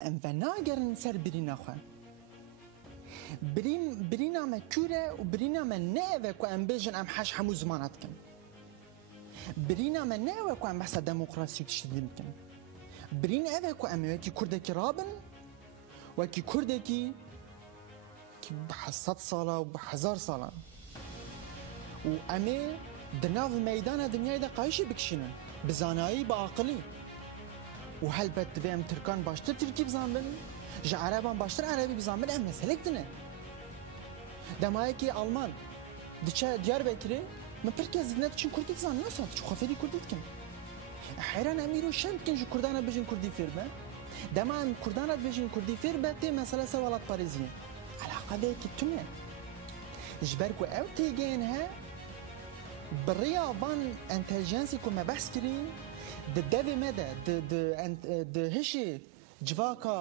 ام و ناگرن سر برین خو برین ما کوره و برین ما نه و ام بیجن ام حش همو زمانات کن برین ما نه و ام بحث دموکراسی تشدید کن برین اوه ام وکی کرده کی رابن وکی کرده کی بحصد ساله و بحزار ساله و امه دناو میدان دنیای دا قایشی بکشینن بزانایی با عقلی و هل بد دویم ترکان باشتر ترکی بزنبن جا عربان باشتر عربی بزنبن ام مسلک دنه دمایی که آلمان دچه دیار بکره من پرکی از دنیا چین کردی بزن نسات چو خفری کردی کن حیران امیرو شم کن جو کردانا بجن کردی فیر به دما ام کردانا بجن کردی فیر به تی مسئله سوالات پاریزیه علاقه ده که تونه جبرکو او تیگین ها بریا وان انتلیجنسی که ما بحث کرین ده مده ده هشی جواکا